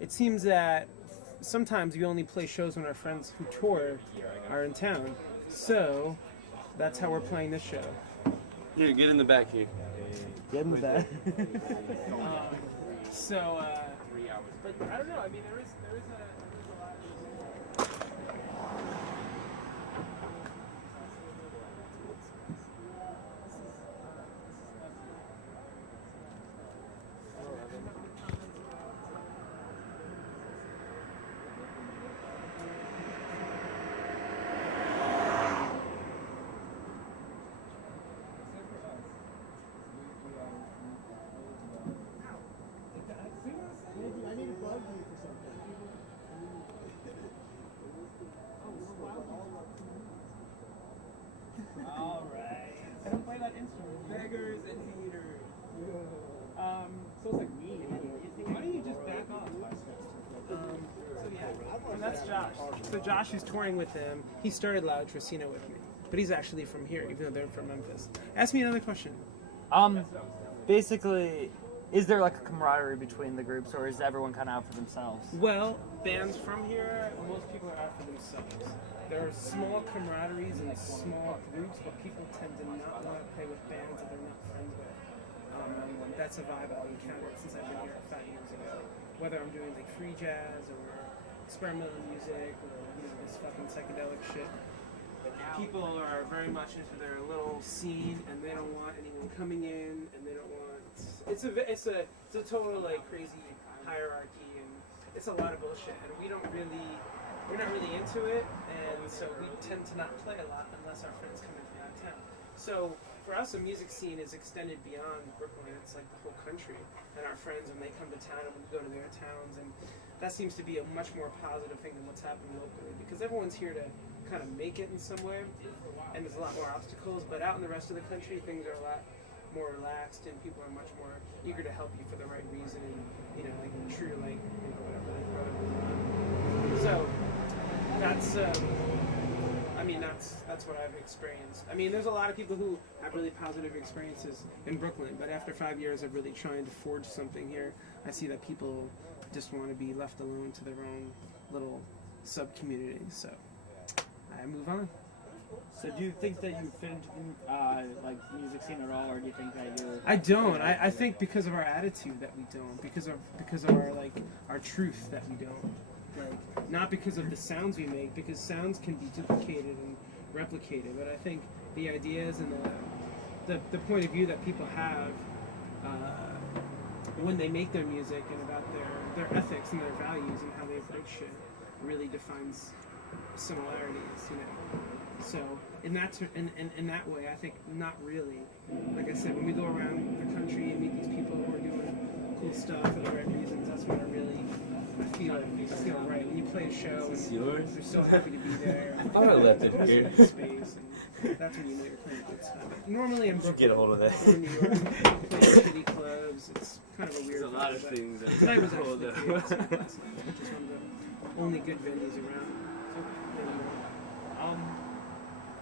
it seems that sometimes we only play shows when our friends who tour are in town. So that's how we're playing this show. Here, get in the back here. Get in the back. But I don't know. I mean, there is a lot. I need to bug you for something. Alright. I don't play that instrument. Beggars and haters. So it's like me. Why don't you just back off? And that's Josh. So Josh is touring with them. He started Laotra with me. But he's actually from here, even though they're from Memphis. Ask me another question. Basically, is there like a camaraderie between the groups, or is everyone kind of out for themselves? Well, bands from here, most people are out for themselves. There are small camaraderies and small groups, but people tend to not want to play with bands that they're not friends with. That's a vibe I've encountered since I've been here 5 years ago. Whether I'm doing like free jazz or experimental music or this fucking psychedelic shit. People are very much into their little scene, and they don't want anyone coming in, and they don't want. It's a total like crazy hierarchy, and it's a lot of bullshit, and we're not really into it, and so we tend to not play a lot unless our friends come in from out of town. So for us, the music scene is extended beyond Brooklyn. It's like the whole country, and our friends, when they come to town, and we go to their towns, and that seems to be a much more positive thing than what's happening locally, because everyone's here to kind of make it in some way, and there's a lot more obstacles. But out in the rest of the country, things are a lot more relaxed, and people are much more eager to help you for the right reason, and like true, like whatever. So that's that's what I've experienced. I mean, there's a lot of people who have really positive experiences in Brooklyn, but after 5 years of really trying to forge something here, I see that people just want to be left alone to their own little sub-community. So I move on. So do you think that you fit into the like music scene at all, or do you think that you? I don't. I think because of our attitude that we don't. Because of our like our truth that we don't. Like not because of the sounds we make, because sounds can be duplicated and replicated. But I think the ideas and the point of view that people have when they make their music and about their ethics and their values and how they approach shit really defines similarities. So in that way, I think not really. Like I said, when we go around the country and meet these people who are doing cool stuff for the right reasons, that's when I feel right. When you play a show, and yours? you're so happy to be there. I thought I left it here. Space, and that's when you know you're playing good stuff. Normally in Brooklyn, Get a hold of that. or in New York, playing shitty clubs. It's kind of a weird. There's a lot of vibe, things. That tonight was hold actually up. pretty awesome last night, which is one of the only good venues around.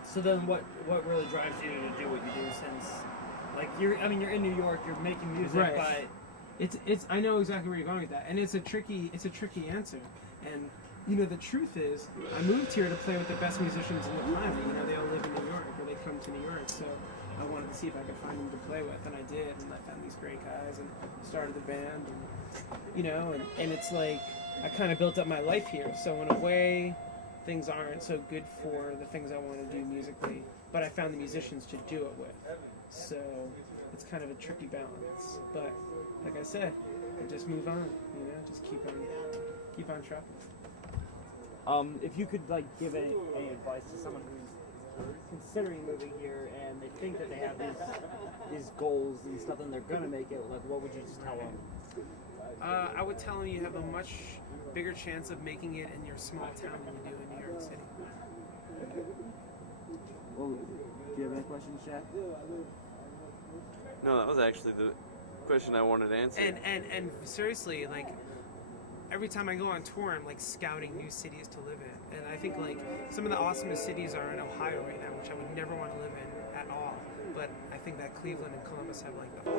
So then, what really drives you to do what you do? Since, like, you're in New York, you're making music, Right. but It's I know exactly where you're going with that, and it's a tricky answer. And the truth is, I moved here to play with the best musicians in the planet. They all live in New York, or they come to New York, so I wanted to see if I could find them to play with, and I did, and I found these great guys and started the band, and it's like I kind of built up my life here. So in a way, things aren't so good for the things I want to do musically, but I found the musicians to do it with. So it's kind of a tricky balance. But like I said, I just move on, just keep on trucking. if you could like give any advice to someone who's considering moving here and they think that they have these goals and stuff and they're gonna make it, like what would you just tell them? I would tell them you have a much bigger chance of making it in your small town than you do in New York City. Well, do you have any questions, Jack? No, that was actually the question I wanted to answer. And seriously, like every time I go on tour, I'm like scouting new cities to live in, and I think like some of the awesomest cities are in Ohio right now, which I would never want to live in at all. But I think that Cleveland and Columbus have like the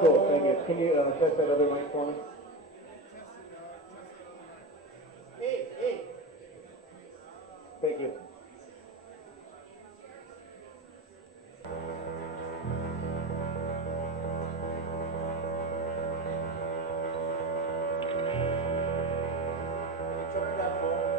Cool, thank you. Can you test that other mic for me? Hey. Thank you. Turn that phone.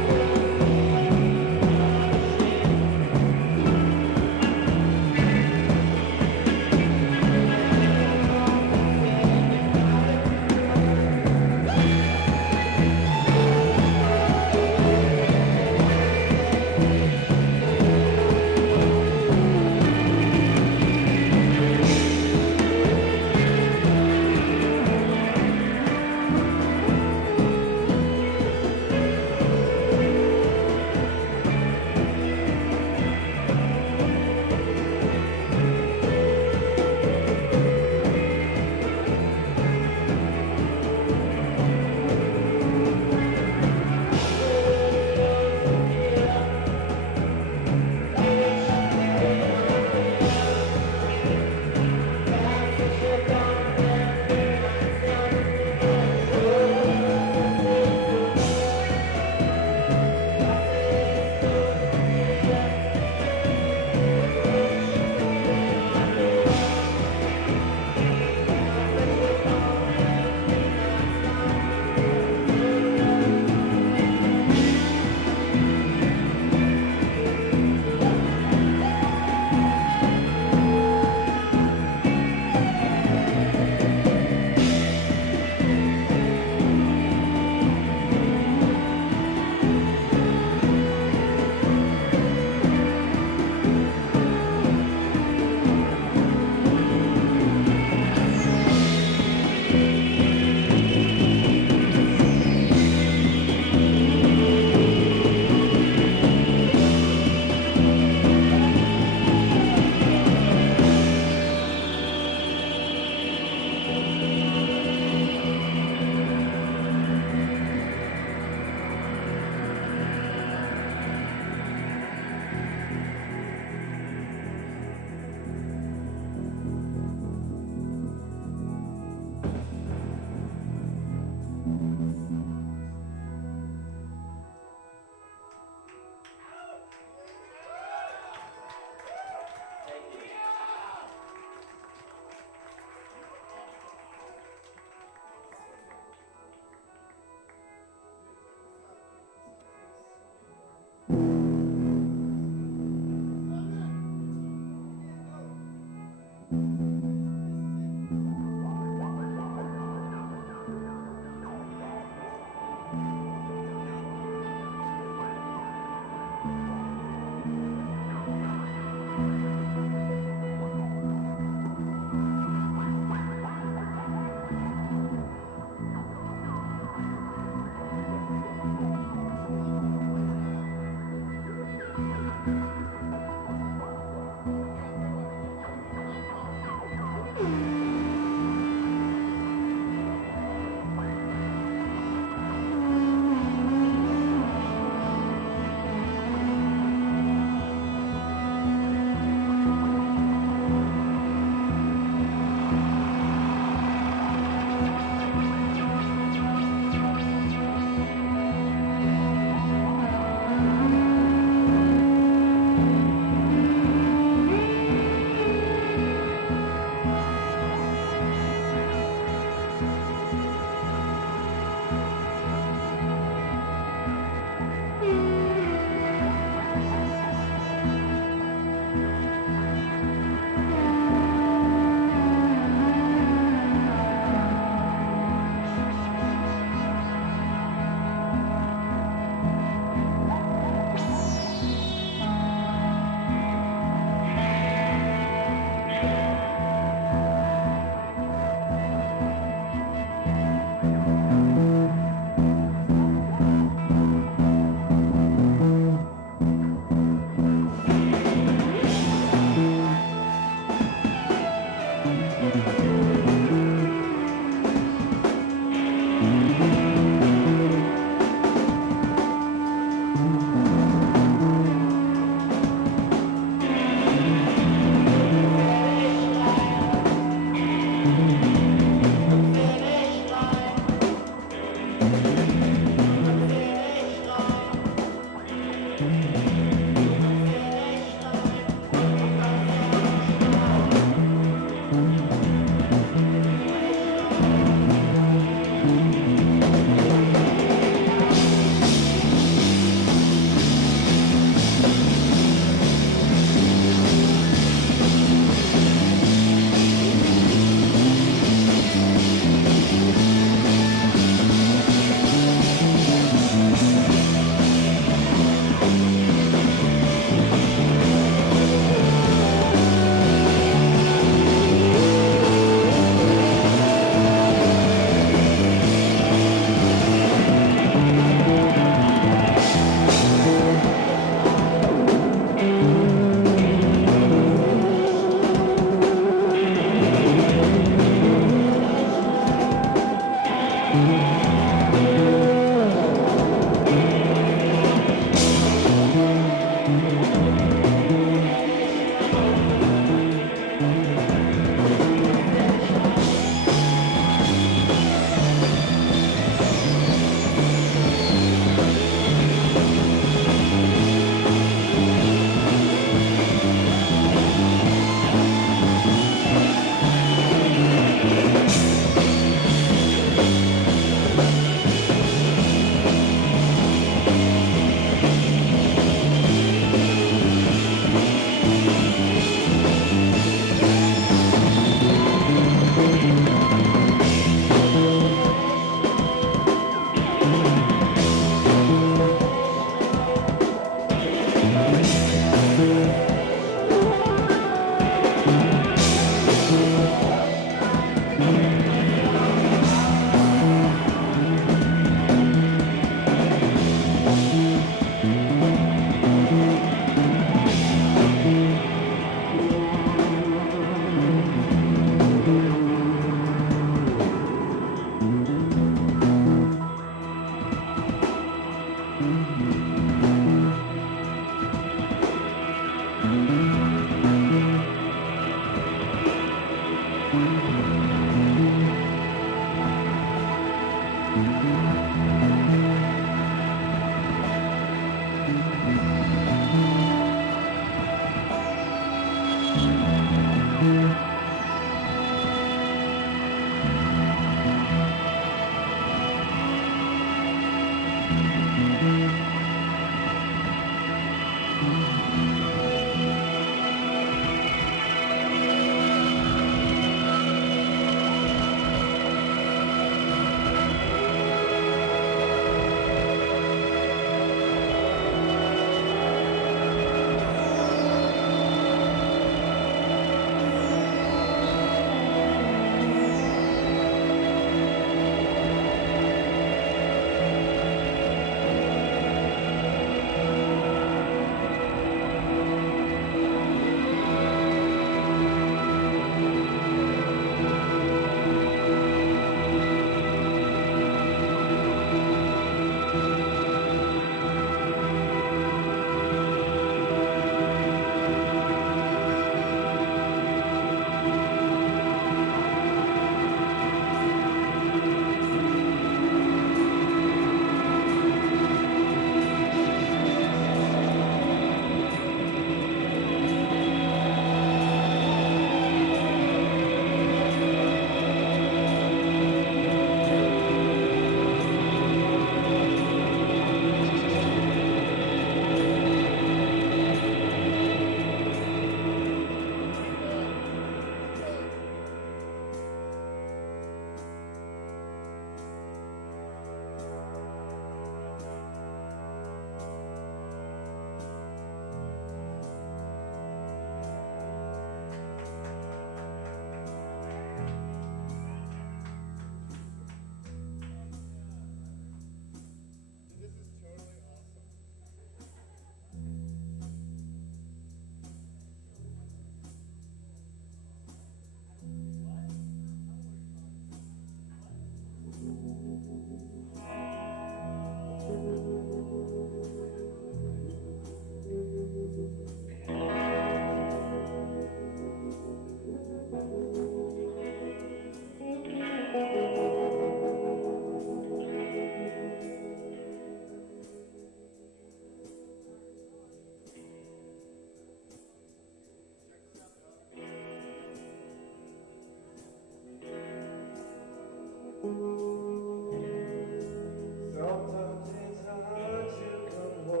Sometimes it's hard to come home.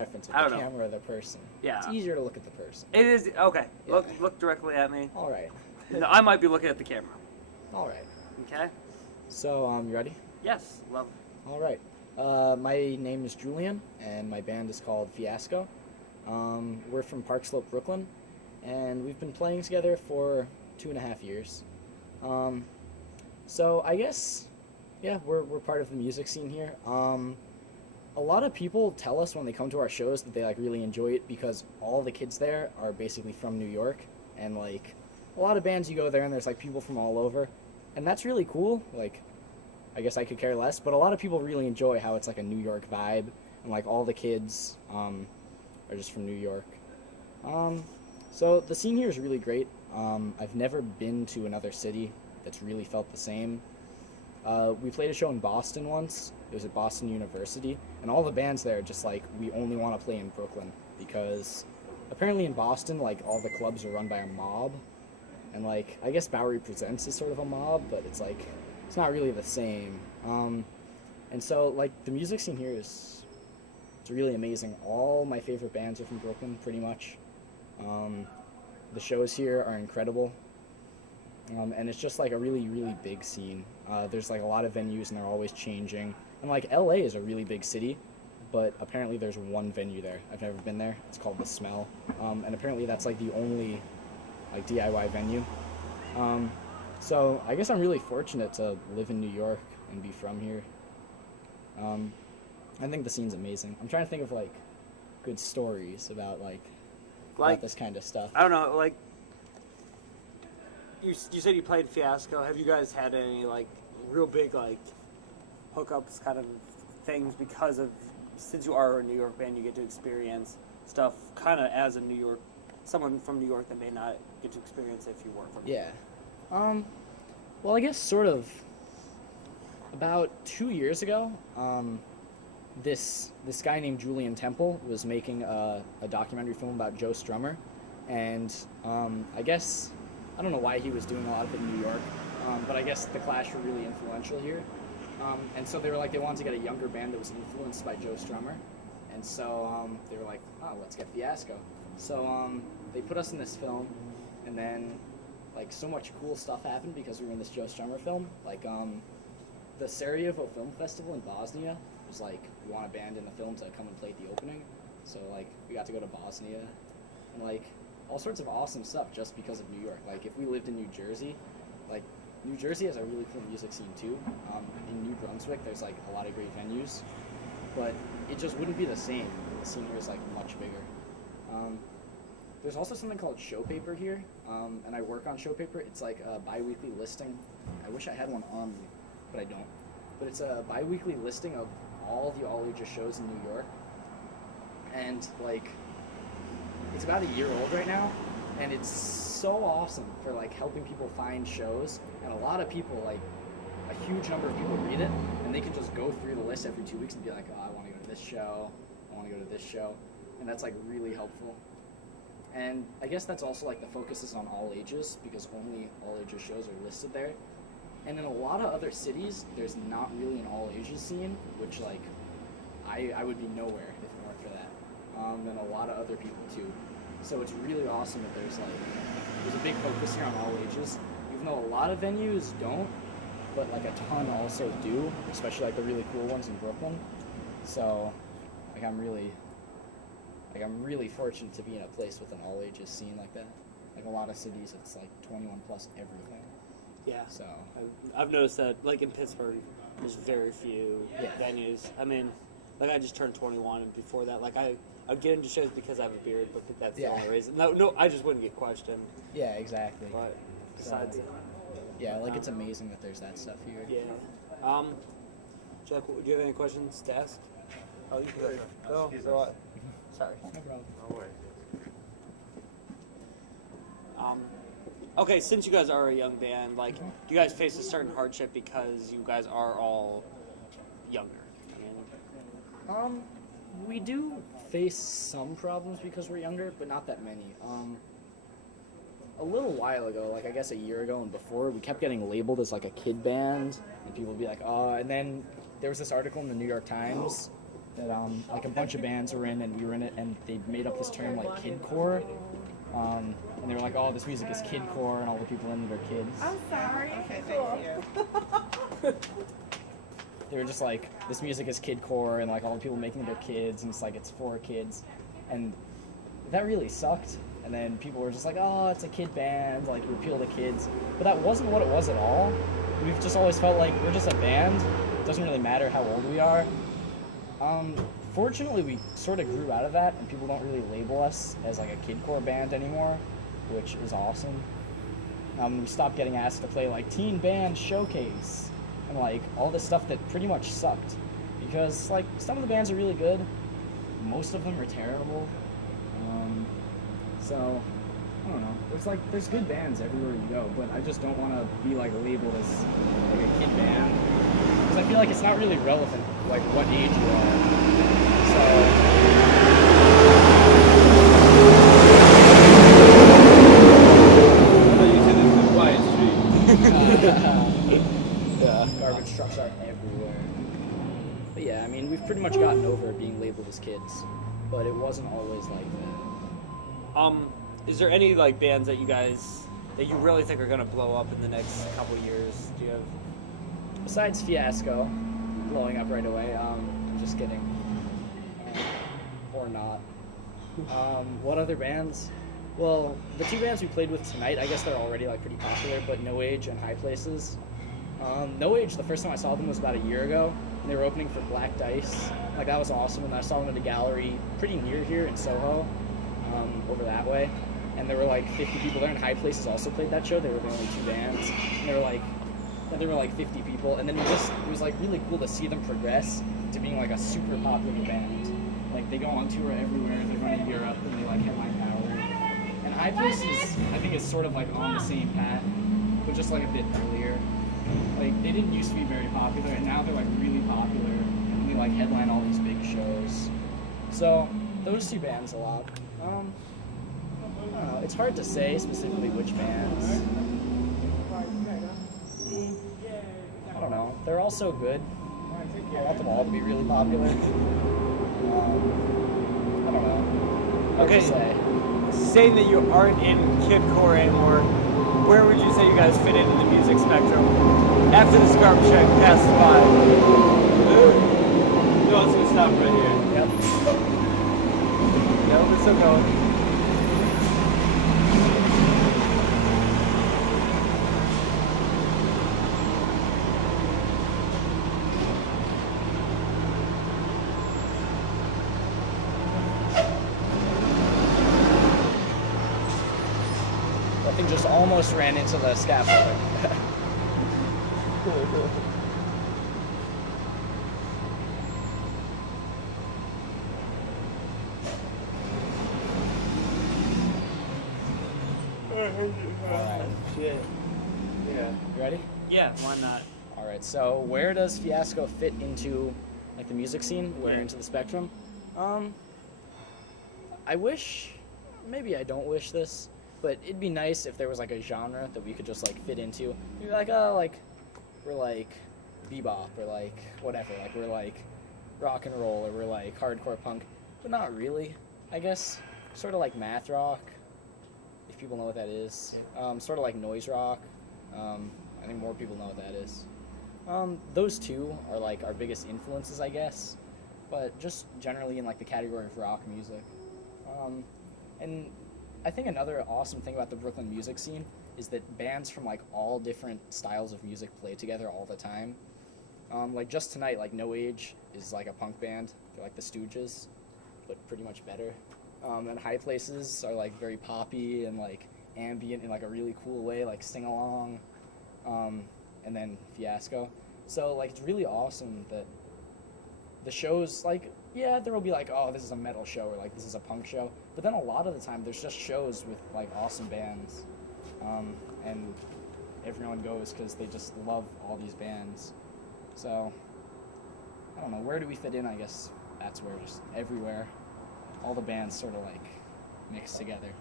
Reference with I the don't know. camera or the person. Yeah. It's easier to look at the person. It is okay. Yeah. Look directly at me. All right. No, I might be looking at the camera. All right. Okay. So, you ready? Yes. Love. All right. My name is Julian, and my band is called Fiasco. We're from Park Slope, Brooklyn, and we've been playing together for 2.5 years. So I guess, yeah, we're part of the music scene here. A lot of people tell us when they come to our shows that they like really enjoy it because all the kids there are basically from New York, and like a lot of bands you go there and there's like people from all over, and that's really cool. Like, I guess I could care less, but a lot of people really enjoy how it's like a New York vibe, and like all the kids are just from New York. So the scene here is really great. I've never been to another city that's really felt the same. We played a show in Boston once. It was at Boston University, and all the bands there are just like, we only want to play in Brooklyn because apparently in Boston, like all the clubs are run by a mob, and like I guess Bowery Presents is sort of a mob, but it's like it's not really the same. And so like the music scene here it's really amazing. All my favorite bands are from Brooklyn, pretty much. The shows here are incredible. And it's just like a really, really big scene. There's like a lot of venues and they're always changing. And like LA is a really big city, but apparently there's one venue there. I've never been there. It's called The Smell. And apparently that's like the only like DIY venue. So I guess I'm really fortunate to live in New York and be from here. I think the scene's amazing. I'm trying to think of like good stories about about this kind of stuff. I don't know. Like you said, you played Fiasco. Have you guys had any like real big like hookups kind of things because of, since you are a New York band, you get to experience stuff kind of as a New York, someone from New York that may not get to experience if you weren't from New York. Yeah. Well, I guess sort of about 2 years ago, this guy named Julian Temple was making a documentary film about Joe Strummer, and I guess, I don't know why he was doing a lot of it in New York, but I guess the Clash were really influential here. And so they were like, they wanted to get a younger band that was influenced by Joe Strummer. And so they were like, oh, let's get Fiasco. So they put us in this film, and then like so much cool stuff happened because we were in this Joe Strummer film. Like the Sarajevo Film Festival in Bosnia was like, we want a band in the film to come and play at the opening. So like we got to go to Bosnia, and like all sorts of awesome stuff just because of New York. Like if we lived in New Jersey, like New Jersey has a really cool music scene too. In New Brunswick, there's like a lot of great venues, but it just wouldn't be the same. The scene here is like much bigger. There's also something called Show Paper here, and I work on Show Paper. It's like a bi-weekly listing. I wish I had one on me, but I don't. But it's a bi-weekly listing of all the All Ages shows in New York, and like it's about a year old right now, and it's so awesome for like helping people find shows. And a lot of people, like a huge number of people, read it, and they can just go through the list every 2 weeks and be like, oh, I want to go to this show, I want to go to this show, and that's like really helpful. And I guess that's also like the focus is on all ages, because only all ages shows are listed there. And in a lot of other cities, there's not really an all ages scene, which like I would be nowhere if it weren't for that. And a lot of other people too. So it's really awesome that there's a big focus here on all ages, even though a lot of venues don't, but like a ton also do, especially like the really cool ones in Brooklyn. So like I'm really fortunate to be in a place with an all ages scene like that. Like a lot of cities, it's like 21 plus everything. Yeah. So I've noticed that, like in Pittsburgh, there's very few venues. I mean, like I just turned 21, and before that, like I get into shows because I have a beard, but that's the only reason. No, I just wouldn't get questioned. Yeah, exactly. But besides, like it's amazing that there's that stuff here. yeah. Jack, do you have any questions to ask? Oh, you can go. No, Sorry. No problem. no worries. Okay, since you guys are a young band, like, do you guys face a certain hardship because you guys are all younger? I mean, We do face some problems because we're younger, but not that many. A little while ago, like I guess a year ago and before, we kept getting labeled as like a kid band, and people would be like, oh, and then there was this article in the New York Times that like a bunch of bands were in, and we were in it, and they made up this term like kidcore. And they were like, oh, this music is kidcore, and all the people in it are kids. I'm sorry. Okay, thank you. They were just like, this music is kidcore, and like all the people making it are kids, and it's like it's for kids, and that really sucked. And then people were just like, oh, it's a kid band, like you appeal to kids, but that wasn't what it was at all. We've just always felt like we're just a band. It doesn't really matter how old we are. Fortunately, we sort of grew out of that, and people don't really label us as like a kidcore band anymore, which is awesome. We stopped getting asked to play like teen band showcase and like all this stuff that pretty much sucked, because like some of the bands are really good, most of them are terrible. So I don't know. It's like there's good bands everywhere you go, but I just don't want to be like labeled as like a kid band, because I feel like it's not really relevant like what age you are. So You said this is a quiet street. yeah, garbage trucks are everywhere. But yeah, I mean, we've pretty much gotten over being labeled as kids, but it wasn't always like that. Is there any like bands that you really think are gonna blow up in the next couple of years? Do you have? Besides Fiasco blowing up right away, I'm just kidding. Or not. What other bands? Well, the two bands we played with tonight, I guess they're already like pretty popular, but Noage and High Places. Noage, the first time I saw them was about a year ago, and they were opening for Black Dice. Like, that was awesome, and I saw them at a gallery pretty near here in Soho, over that way. And there were like 50 people there, and High Places also played that show. They were the only two bands, and there were like 50 people, and then it was like really cool to see them progress to being like a super popular band. Like, they go on tour everywhere, they run in Europe, and they like headline Power. And High Places, I think, is sort of like on the same path, but just like a bit earlier. Like, they didn't used to be very popular, and now they're like really popular, and they like headline all these big shows. So those two bands a lot. I don't know. It's hard to say specifically which bands. I don't know. They're all so good. I want them all to be really popular. I don't know. Hard to say. Saying that you aren't in kidcore anymore, where would you say you guys fit into the music spectrum after this garbage check passes by? No, it's gonna stop right here. Yep. Yeah, we're still going. That thing just almost ran into the scaffolding. Alright. Shit. Yeah. You ready? Yeah, why not? Alright, so where does Fiasco fit into like the music scene? Where into the spectrum? I wish, maybe I don't wish this, but it'd be nice if there was like a genre that we could just like fit into. You're like, oh, like we're like bebop or like whatever, like we're like rock and roll or we're like hardcore punk, but not really. I guess sort of like math rock, if people know what that is. Sort of like noise rock. I think more people know what that is. Those two are like our biggest influences, I guess, but just generally in like the category of rock music. And I think another awesome thing about the Brooklyn music scene is that bands from like all different styles of music play together all the time. Like just tonight, like Noage is like a punk band. They're like the Stooges, but pretty much better. And High Places are like very poppy and like ambient in like a really cool way, like sing along. And then Fiasco. So like it's really awesome that the shows, like, yeah, there will be like, oh, this is a metal show or like this is a punk show, but then a lot of the time there's just shows with like awesome bands, and everyone goes because they just love all these bands. So I don't know, where do we fit in? I guess that's where, just everywhere, all the bands sort of like mix together.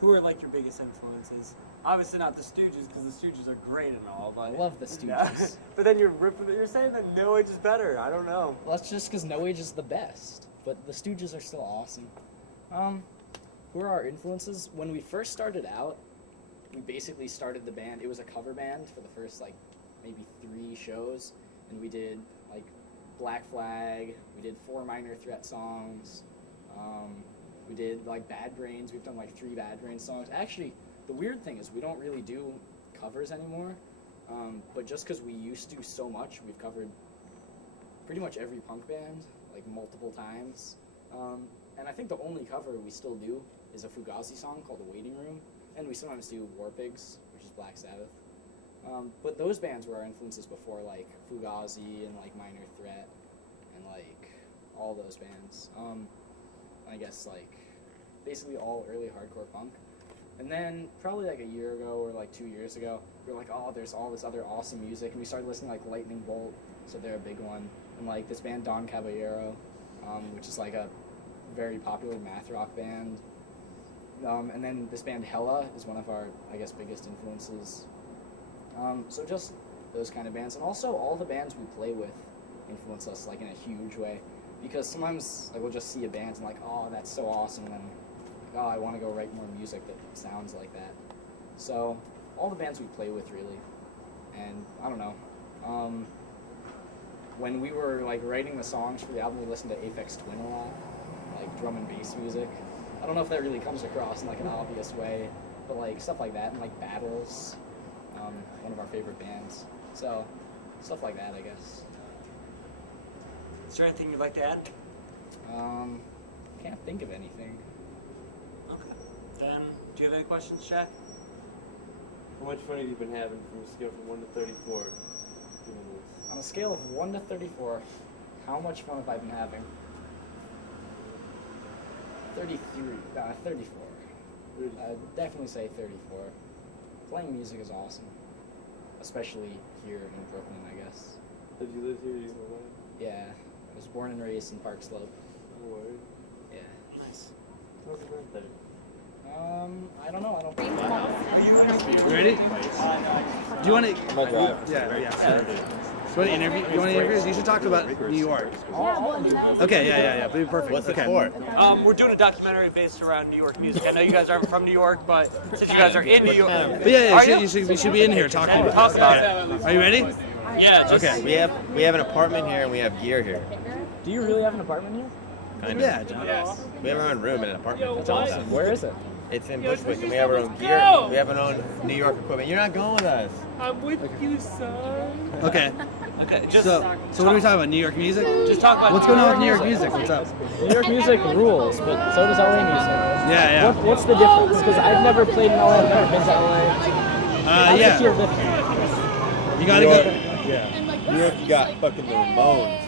Who are like your biggest influences? Obviously not the Stooges, because the Stooges are great and all, but... I love the Stooges. But then you're saying that Noage is better. I don't know. Well, that's just because Noage is the best. But the Stooges are still awesome. Who are our influences? When we first started out, we basically started the band. It was a cover band for the first, like, maybe 3 shows. And we did, like, Black Flag. We did 4 Minor Threat songs. We did, like, Bad Brains. We've done, like, 3 Bad Brains songs. Actually, the weird thing is we don't really do covers anymore. But just because we used to so much, we've covered pretty much every punk band, like, multiple times. And I think the only cover we still do is a Fugazi song called The Waiting Room. And we sometimes do War Pigs, which is Black Sabbath. But those bands were our influences before, like Fugazi and like Minor Threat and like all those bands. I guess like basically all early hardcore punk. And then probably like a year ago or like 2 years ago, we were like, oh, there's all this other awesome music. And we started listening to like Lightning Bolt, so they're a big one. And like this band Don Caballero, which is like a very popular math rock band. And then this band Hella is one of our, I guess, biggest influences. So just those kind of bands. And also all the bands we play with influence us like in a huge way. Because sometimes like, we'll just see a band and like, oh, that's so awesome. And like, oh, I want to go write more music that sounds like that. So all the bands we play with really. And I don't know. When we were like writing the songs for the album, we listened to Aphex Twin a lot, like drum and bass music. I don't know if that really comes across in like an obvious way, but like stuff like that and like Battles, one of our favorite bands. So stuff like that, I guess. Is there anything you'd like to add? Can't think of anything. Okay. Then, do you have any questions, Shaq? How much fun have you been having from a scale from 1 to 34? On a scale of 1 to 34, how much fun have I been having? 34. I'd definitely say 34. Playing music is awesome. Especially here in Brooklyn, I guess. Did you live here your whole life? Yeah. I was born and raised in Park Slope. Oh, word. Yeah. Nice. How's the birthday? I don't know. I don't think You ready? Do you want to? I'm a driver. Yeah. Do you want to interview? You want to interview? You should talk about New York. Okay. Yeah. Be perfect. What's it okay. for? We're doing a documentary based around New York music. I know you guys aren't from New York, but since you guys are in New York, But yeah, Are you? you should be in here talking about Talk it. about Okay. Are you ready? yeah, just, Okay. We have an apartment here and we have gear here. Do you really have an apartment here? Kind of. Yeah, John. We have our own room in an apartment. That's awesome. Where is it? It's in Bushwick and we have our own gear. We have our own New York equipment. You're not going with us. I'm with you, son. Okay. okay, just So what are we talking about? New York music? just talk about What's going on with New York music? What's up? New York music rules, but so does LA music. Yeah. What's the difference? Because I've never played in LA. I've never been to LA. How does it feel Yeah. different? You gotta New go. York. Yeah. New York, you got fucking the Ramones.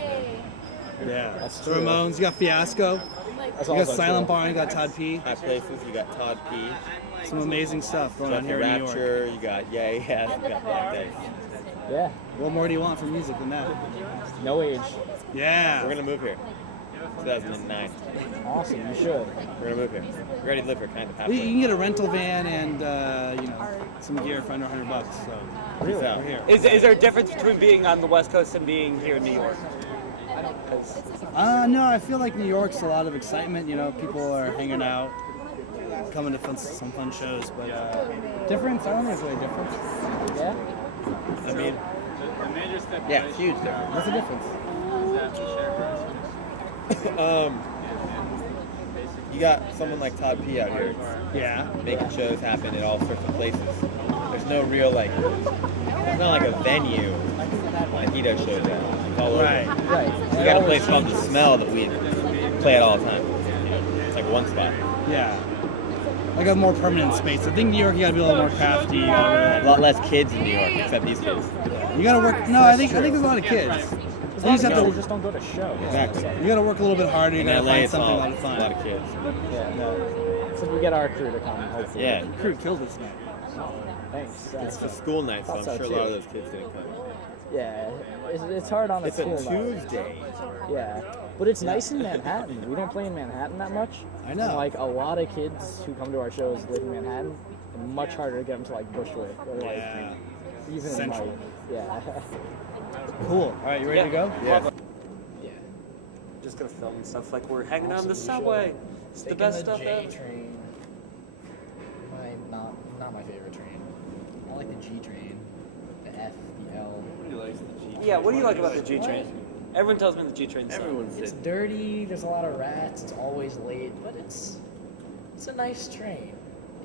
Yeah. That's The true. Ramones. You got Fiasco. That's You got also Silent true. Barn. You got Todd P. High places, you got Todd P. Some amazing stuff going on You here got in New York. Rapture, you got Yeah, you got Black Day. Yeah. What more do you want from music than that? No age. Yeah. We're gonna move here. 2009. Awesome. You should. We're gonna move here. We already live here, kind of You halfway. can get a rental van and some gear for under $100. So Peace out. we're here. Is there a difference between being on the West Coast and being here in New York? No, I feel like New York's a lot of excitement. You know, people are hanging out, coming to some fun shows. But difference, I don't think there's really a difference. Yeah. I mean, yeah, it's huge difference. What's the difference? You got someone like Todd P out here Yeah. making shows happen at all sorts of places. There's no real there's not like a venue like he does shows at. It's all over. Right. Right. We got a place called The Smell that we play at all the time. It's like one spot. Yeah. Like a more permanent space. I think New York, you gotta be a little more crafty. You gotta, A lot less kids in New York, except these kids. you gotta work. No, I think there's a lot of kids. As You long just as have you to. just don't go to shows. Exactly. You gotta work a little bit harder. You In gotta LA, find it's something a all lot a of fun. lot of kids. Yeah. So we get our crew to come, hopefully. Yeah, Crew killed this night. Thanks. it's the school night, so I'm Thought so, sure a lot of too. those kids didn't come. Yeah. It's hard on a It's a school night. Tuesday. Yeah. But it's nice in Manhattan. We don't play in Manhattan that much. I know. And like a lot of kids who come to our shows live in Manhattan. much harder to get them to like Bushwick or like Yeah. even Central. like yeah. Cool. All right, you ready to go? Yeah. Yeah. Just gonna film and stuff like we're hanging out on Awesome, the we should. subway. It's the Taking best the stuff J ever. train. Not my favorite train. I like the G train, the F, the L. Nobody likes the G. Yeah, what do you like about the G What? train? Everyone tells me the G train's Everyone It's said dirty. There's a lot of rats. It's always late, but it's a nice train.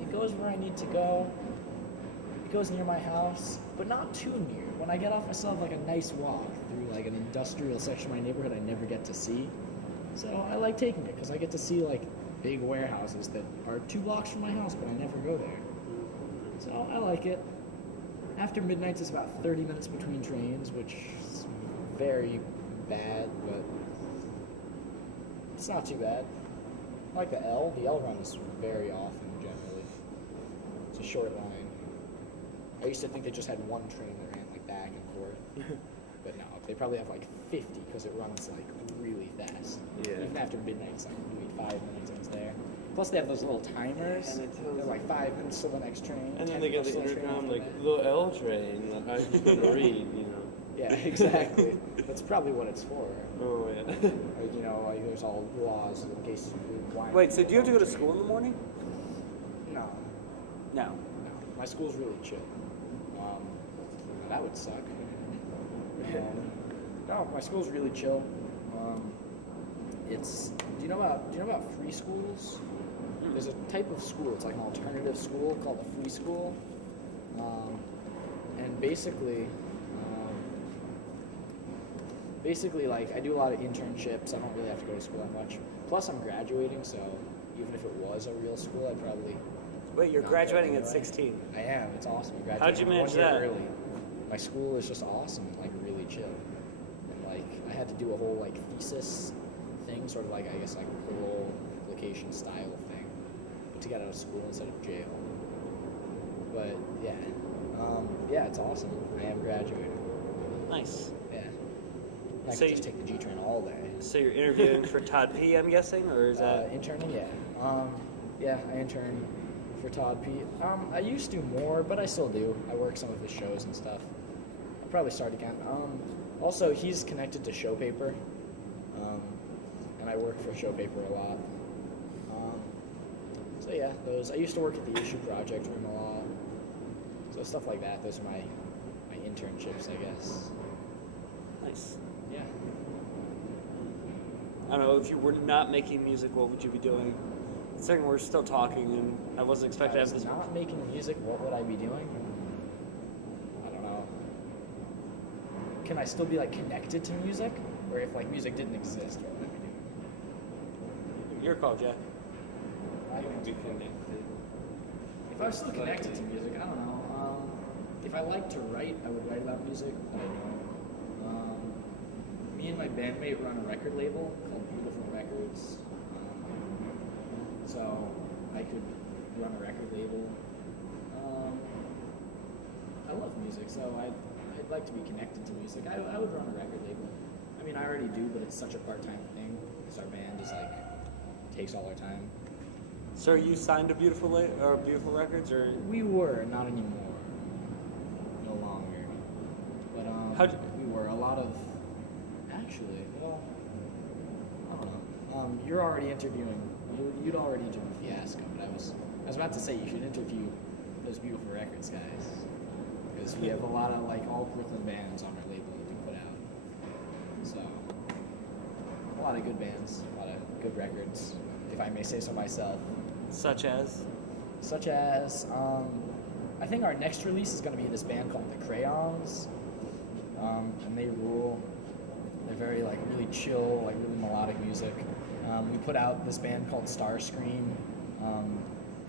It goes where I need to go. It goes near my house, but not too near. When I get off, I still have like a nice walk through like an industrial section of my neighborhood I never get to see. So I like taking it because I get to see like big warehouses that are 2 blocks from my house, but I never go there. So I like it. After midnight, it's about 30 minutes between trains, which is very bad, but it's not too bad. I like the L. The L runs very often, generally. It's a short line. I used to think they just had one train that ran like back and forth, but no, they probably have like 50 because it runs like really fast. Yeah. Even after midnight, it's like wait 5 minutes and it's there. Plus, they have those little timers. And it tells They're like 5 minutes till the next train. And 10 then they get minutes the till train intercom after like that. the L train. Like, I was just gonna read, you know. Yeah, exactly. That's probably what it's for. Oh yeah. Like, you know, like there's all laws in case you blind. Wait, so do you have to go to school in the morning? No, No. no. My school's really chill. That would suck. No, my school's really chill. It's. Do you know about free schools? There's a type of school. It's like an alternative school called a free school, and basically, like I do a lot of internships. I don't really have to go to school that much. Plus, I'm graduating, so even if it was a real school, I'd probably. Wait, you're not graduating go at anyway. 16. I am. It's awesome. I'm How'd graduating you manage 1 year that? early. My school is just awesome, like really chill. And like I had to do a whole like thesis thing, sort of like I guess like parole application style thing, but to get out of school instead of jail. But yeah, yeah, it's awesome. I am graduating. Nice. Yeah. I So could just you- take the G train all day. So you're interviewing for Todd P, I'm guessing, or is that? Interning, yeah. Yeah, I intern for Todd P. I used to more, but I still do. I work some of his shows and stuff. I'll probably start again. Also, he's connected to Showpaper, and I work for Showpaper a lot. So yeah, those. I used to work at the Issue Project room a lot. So stuff like that. Those are my internships, I guess. Nice. Yeah. I don't know, if you were not making music, what would you be doing? Considering we're still talking, and I wasn't If expecting I to have was this. not making music, what would I be doing? I don't know. Can I still be like connected to music, or if like music didn't exist, what would I be doing? Your call, Jack. I You don't can be know. connected. If I was still connected to music, I don't know. If I like to write, I would write about music, but I don't. Me and my bandmate run a record label called Beautiful Records. So I could run a record label. I love music, so I'd like to be connected to music. I would run a record label. I mean, I already do, but it's such a part-time thing because our band is like takes all our time. So are you signed to Beautiful Records, or We were, not anymore. No longer. But How'd we were a lot of. Actually, well, I don't know. You're already interviewing. You'd already interviewed Fiasco, but I was about to say you should interview those Beautiful Records guys because we have a lot of like all Brooklyn bands on our label that we put out. So a lot of good bands, a lot of good records, if I may say so myself. such as? Such as, I think our next release is going to be this band called The Crayons, and they rule. They're very like really chill, like really melodic music. We put out this band called Starscream.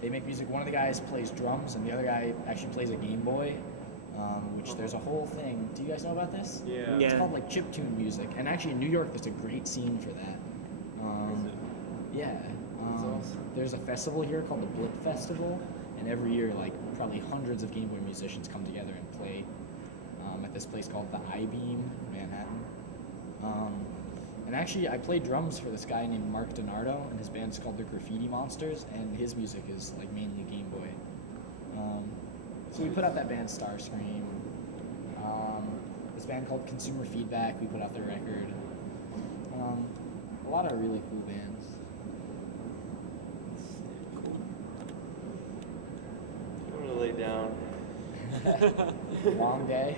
They make music. One of the guys plays drums, and the other guy actually plays a Game Boy. Which there's a whole thing. Do you guys know about this? Yeah. It's called like chiptune music, and actually in New York there's a great scene for that. Yeah. There's a festival here called the Blip Festival, and every year like probably hundreds of Game Boy musicians come together and play at this place called the I-Beam in Manhattan. And actually I played drums for this guy named Mark DiNardo, and his band's called the Graffiti Monsters, and his music is like mainly Game Boy. So we put out that band Starscream. This band called Consumer Feedback, we put out their record. A lot of really cool bands. I'm gonna lay down. Long day.